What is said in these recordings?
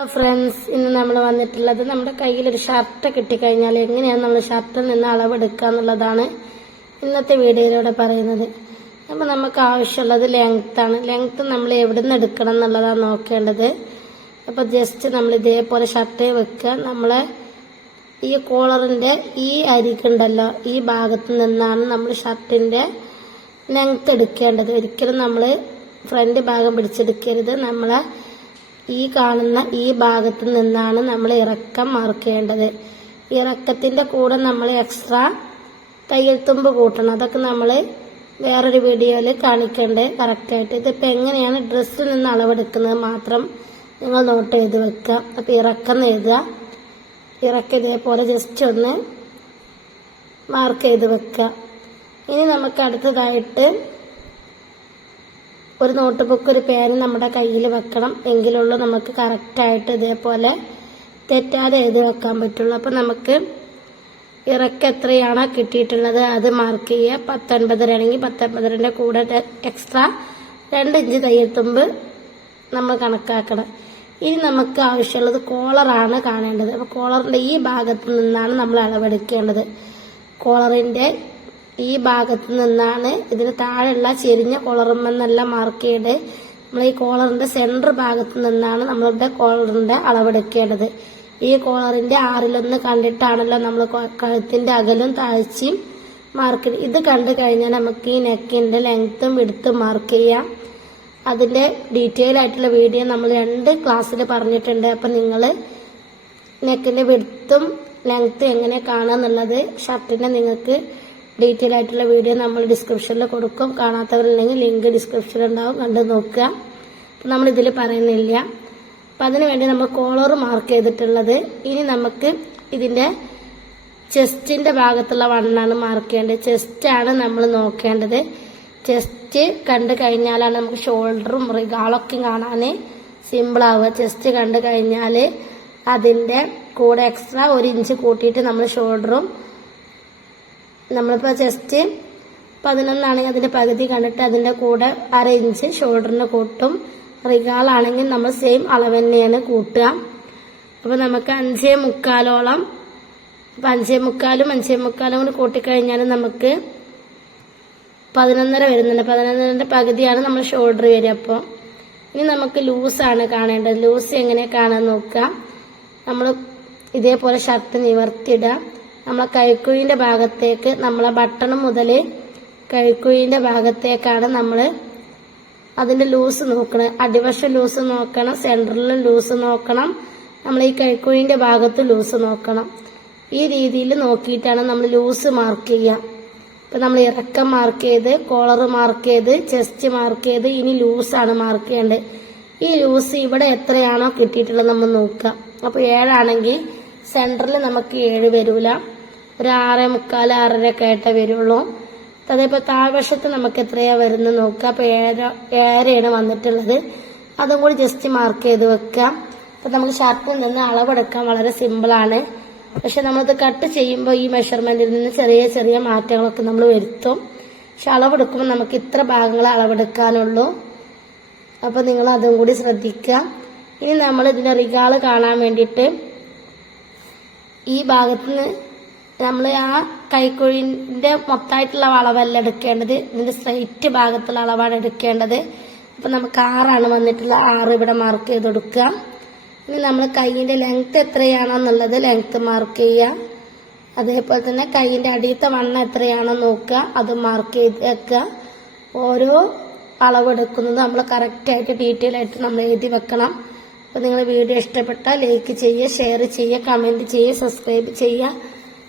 Friends ഇന്ന് നമ്മൾ വന്നിട്ടുള്ളത് നമ്മുടെ കയ്യിൽ ഒരു ഷർട്ട് കിട്ടിക്കഴിഞ്ഞാൽ എങ്ങനെയാണ് നമ്മൾ ഷർട്ടിൽ നിന്ന് അളവെടുക്കുക എന്നുള്ളതാണ് ഇന്നത്തെ വീഡിയോയിലൂടെ പറയുന്നത്. അപ്പോൾ നമുക്ക് ആവശ്യമുള്ളത് ലെങ്ത് ആണ്. ലെങ്ത് നമ്മൾ എവിടെ നിന്ന് എടുക്കണം എന്നുള്ളതാണ് നോക്കേണ്ടത്. അപ്പോൾ ജസ്റ്റ് നമ്മൾ ഇതേപോലെ ഷർട്ട് വെക്കുക. നമ്മളെ ഈ കോളറിന്റെ ഈ അരിക്കുണ്ടല്ലോ ഈ ഭാഗത്ത് നിന്നാണ് നമ്മൾ ഷർട്ടിന്റെ ലെങ്ത് എടുക്കേണ്ടത്. ഒരിക്കലും നമ്മൾ ഫ്രണ്ട് ഭാഗം പിടിച്ചെടുക്കരുത്. നമ്മളെ ഈ കാണുന്ന ഈ ഭാഗത്ത് നിന്നാണ് നമ്മൾ ഇറക്കം മാർക്ക് ഇറക്കത്തിന്റെ കൂടെ നമ്മൾ എക്സ്ട്രാ തയ്യൽ തുമ്പ് കൂട്ടണം. അതൊക്കെ നമ്മൾ വേറൊരു വീഡിയോയിൽ കാണിക്കേണ്ടത് കറക്റ്റായിട്ട് ഇതിപ്പോൾ എങ്ങനെയാണ് ഡ്രസ്സിൽ നിന്ന് അളവെടുക്കുന്നത് മാത്രം നിങ്ങൾ നോട്ട് ചെയ്ത് വെക്കുക. അപ്പോൾ ഇറക്കം എഴുതുക. ഇറക്കം ഇതേപോലെ ജസ്റ്റ് ഒന്ന് മാർക്ക് ചെയ്ത് വെക്കുക. ഇനി നമുക്ക് അടുത്തതായിട്ട് ഒരു നോട്ട് ബുക്ക് ഒരു പേന നമ്മുടെ കയ്യിൽ വെക്കണം എങ്കിലുള്ളൂ നമുക്ക് കറക്റ്റായിട്ട് ഇതേപോലെ തെറ്റാതെ എഴുതി വെക്കാൻ പറ്റുള്ളൂ. അപ്പം നമുക്ക് ഇറക്കം എത്രയാണോ കിട്ടിയിട്ടുള്ളത് അത് മാർക്ക് ചെയ്യുക. പത്തൊൻപതരാണെങ്കിൽ പത്തൊൻപതരന്റെ കൂടെ എക്സ്ട്രാ രണ്ട് ഇഞ്ച് തയ്യത്തുമ്പ് നമ്മൾ കണക്കാക്കണം. ഇനി നമുക്ക് ആവശ്യമുള്ളത് കോളറാണ് കാണേണ്ടത്. അപ്പോൾ കോളറിന്റെ ഈ ഭാഗത്ത് നിന്നാണ് നമ്മൾ അളവെടുക്കേണ്ടത്. കോളറിന്റെ ഈ ഭാഗത്ത് നിന്നാണ് ഇതിന് താഴെയുള്ള ചെരിഞ്ഞ കോളറുമെന്നല്ല മാർക്ക് ചെയ്ത് നമ്മൾ ഈ കോളറിന്റെ സെന്റർ ഭാഗത്ത് നിന്നാണ് നമ്മളുടെ കോളറിന്റെ അളവെടുക്കേണ്ടത്. ഈ കോളറിന്റെ ആറിലൊന്ന് കണ്ടിട്ടാണല്ലോ നമ്മൾ കഴുത്തിന്റെ അകലും താഴ്ചയും മാർക്ക് ഇത് കണ്ടു കഴിഞ്ഞാൽ നമുക്ക് ഈ നെക്കിന്റെ ലെങ്ത്തും എടുത്തും മാർക്ക് ചെയ്യാം. അതിന്റെ ഡീറ്റെയിൽ ആയിട്ടുള്ള വീഡിയോ നമ്മൾ രണ്ട് ക്ലാസ്സിൽ പറഞ്ഞിട്ടുണ്ട്. അപ്പം നിങ്ങൾ നെക്കിന്റെ വിടുത്തും ലെങ്ത്തും എങ്ങനെ കാണുക എന്നുള്ളത് ഷർട്ടിനെ നിങ്ങൾക്ക് ഡീറ്റെയിൽ ആയിട്ടുള്ള വീഡിയോ നമ്മൾ ഡിസ്ക്രിപ്ഷനിൽ കൊടുക്കും. കാണാത്തവരുണ്ടെങ്കിൽ ലിങ്ക് ഡിസ്ക്രിപ്ഷനിൽ ഉണ്ടാവും. കണ്ട് നോക്കുക. അപ്പം നമ്മൾ ഇതിൽ പറയുന്നില്ല. അപ്പം അതിന് വേണ്ടി നമ്മൾ കോളർ മാർക്ക് ചെയ്തിട്ടുള്ളത്. ഇനി നമുക്ക് ഇതിന്റെ ചെസ്റ്റിന്റെ ഭാഗത്തുള്ള വണ്ണാണ് മാർക്ക് ചെയ്യേണ്ടത്. ചെസ്റ്റാണ് നമ്മൾ നോക്കേണ്ടത്. ചെസ്റ്റ് കണ്ടു കഴിഞ്ഞാലാണ് നമുക്ക് ഷോൾഡറും റിഗാളൊക്കെ കാണാൻ സിമ്പിളാവുക ചെസ്റ്റ് കണ്ടു കഴിഞ്ഞാൽ അതിന്റെ കൂടെ എക്സ്ട്രാ ഒരു ഇഞ്ച് കൂട്ടിയിട്ട് നമ്മൾ ഷോൾഡറും നമ്മളിപ്പോൾ ജസ്റ്റ് പതിനൊന്നാണെങ്കിൽ അതിന്റെ പകുതി കണ്ടിട്ട് അതിന്റെ കൂടെ അര ഇഞ്ച് ഷോൾഡറിന് കൂട്ടും. റിഗാളാണെങ്കിൽ നമ്മൾ സെയിം അളവ് തന്നെയാണ് കൂട്ടുക. അപ്പോൾ നമുക്ക് അഞ്ചേ മുക്കാലോളം അപ്പം അഞ്ചേ മുക്കാലും അഞ്ചേ മുക്കാലും കൂടി കൂട്ടിക്കഴിഞ്ഞാൽ നമുക്ക് പതിനൊന്നര വരുന്നുണ്ട്. പതിനൊന്നരന്റെ പകുതിയാണ് നമ്മൾ ഷോൾഡർ വരിക അപ്പോൾ ഇനി നമുക്ക് ലൂസാണ് കാണേണ്ടത്. ലൂസ് എങ്ങനെ കാണാൻ നോക്കുക? നമ്മൾ ഇതേപോലെ ഷർട്ട് നിവർത്തിയിടുക. നമ്മളെ കൈക്കുഴിന്റെ ഭാഗത്തേക്ക് നമ്മളെ ബട്ടൺ മുതൽ കൈക്കുഴിന്റെ ഭാഗത്തേക്കാണ് നമ്മൾ അതിന്റെ ലൂസ് നോക്കണം. അടിവശം ലൂസ് നോക്കണം സെന്ററിലും ലൂസ് നോക്കണം നമ്മൾ ഈ കൈക്കുഴിന്റെ ഭാഗത്ത് ലൂസ് നോക്കണം. ഈ രീതിയിൽ നോക്കിയിട്ടാണ് നമ്മൾ ലൂസ് മാർക്ക് ചെയ്യുക. ഇപ്പം നമ്മൾ ഇറക്കം മാർക്ക് ചെയ്ത് കോളർ മാർക്ക് ചെയ്ത് ചെസ്റ്റ് മാർക്ക് ചെയ്ത് ഇനി ലൂസാണ് മാർക്ക് ചെയ്യേണ്ടത്. ഈ ലൂസ് ഇവിടെ എത്രയാണോ കിട്ടിയിട്ടുള്ളത് നമ്മൾ നോക്കുക. അപ്പോൾ ഏഴാണെങ്കിൽ സെന്ററിൽ നമുക്ക് ഏഴ് വരൂല. ഒരു ആറ് മുക്കാൽ ആറര ഒക്കെ ആയിട്ടേ വരുള്ളൂ. അതേപോലെ താഴ്വശത്ത് നമുക്ക് എത്രയാ വരുന്നത് നോക്കുക. അപ്പോൾ ഏഴര ഏഴരയാണ് വന്നിട്ടുള്ളത്. അതും കൂടി ജസ്റ്റ് മാർക്ക് ചെയ്ത് വെക്കാം അപ്പം നമുക്ക് ഷർട്ടിൽ നിന്ന് അളവെടുക്കാൻ വളരെ സിമ്പിളാണ് പക്ഷെ നമ്മളിത് കട്ട് ചെയ്യുമ്പോൾ ഈ മെഷർമെന്റിൽ നിന്ന് ചെറിയ ചെറിയ മാറ്റങ്ങളൊക്കെ നമ്മൾ വരുത്തും. പക്ഷെ അളവെടുക്കുമ്പോൾ നമുക്ക് ഇത്ര ഭാഗങ്ങൾ അളവെടുക്കാനുള്ളൂ. അപ്പോൾ നിങ്ങൾ അതും കൂടി ശ്രദ്ധിക്കുക. ഇനി നമ്മൾ ഇതിന്റെ റിഗാൾ കാണാൻ വേണ്ടിയിട്ട് ഈ ഭാഗത്തുനിന്ന് നമ്മൾ ആ കൈക്കുഴിന്റെ മൊത്തമായിട്ടുള്ള വളവല്ല എടുക്കേണ്ടത്. ഇതിന്റെ സ്ട്രൈറ്റ് ഭാഗത്തുള്ള അളവാണ് എടുക്കേണ്ടത്. അപ്പൊ നമുക്ക് ആറാണ് വന്നിട്ടുള്ള ആറ് ഇവിടെ മാർക്ക് ചെയ്ത് കൊടുക്കുക ഇനി നമ്മൾ കൈയിന്റെ ലെങ്ത് എത്രയാണെന്നുള്ളത് ലെങ്ത് മാർക്ക് ചെയ്യുക. അതേപോലെ തന്നെ കൈയിന്റെ അടിയത്തെ വണ്ണം എത്രയാണോ നോക്കുക. അത് മാർക്ക് ചെയ്ത് വെക്കുക. ഓരോ അളവെടുക്കുന്നത് നമ്മൾ കറക്റ്റായിട്ട് ഡീറ്റെയിൽ ആയിട്ട് നമ്മൾ എഴുതി വെക്കണം. അപ്പോൾ നിങ്ങൾ വീഡിയോ ഇഷ്ടപ്പെട്ടാൽ ലൈക്ക് ചെയ്യുക ഷെയർ ചെയ്യുക കമന്റ് ചെയ്യുക സബ്സ്ക്രൈബ് ചെയ്യുക.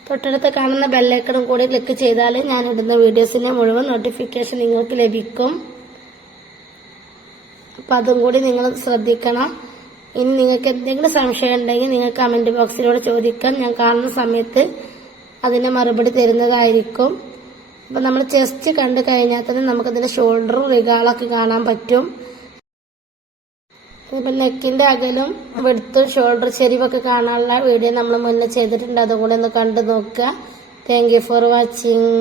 തൊട്ടടുത്ത് കാണുന്ന ബെല്ലൈക്കണും കൂടി ക്ലിക്ക് ചെയ്താൽ ഞാൻ ഇടുന്ന വീഡിയോസിന്റെ മുഴുവൻ നോട്ടിഫിക്കേഷൻ നിങ്ങൾക്ക് ലഭിക്കും. അപ്പം അതും കൂടി നിങ്ങൾ ശ്രദ്ധിക്കണം. ഇനി നിങ്ങൾക്ക് എന്തെങ്കിലും സംശയം ഉണ്ടെങ്കിൽ നിങ്ങൾ കമന്റ് ബോക്സിലൂടെ ചോദിക്കാം. ഞാൻ കാണുന്ന സമയത്ത് അതിന് മറുപടി തരുന്നതായിരിക്കും. അപ്പം നമ്മൾ ചെസ്റ്റ് കണ്ടു കഴിഞ്ഞാൽ തന്നെ നമുക്കതിന്റെ ഷോൾഡറും റിഗാളൊക്കെ കാണാൻ പറ്റും. ഇപ്പം നെക്കിന്റെ അകലും വെടുത്തും ഷോൾഡർ ചെരിവൊക്കെ കാണാനുള്ള വീഡിയോ നമ്മൾ മുന്നേ ചെയ്തിട്ടുണ്ട്. അതുകൂടെ ഒന്ന് കണ്ടു നോക്കുക. Thank for watching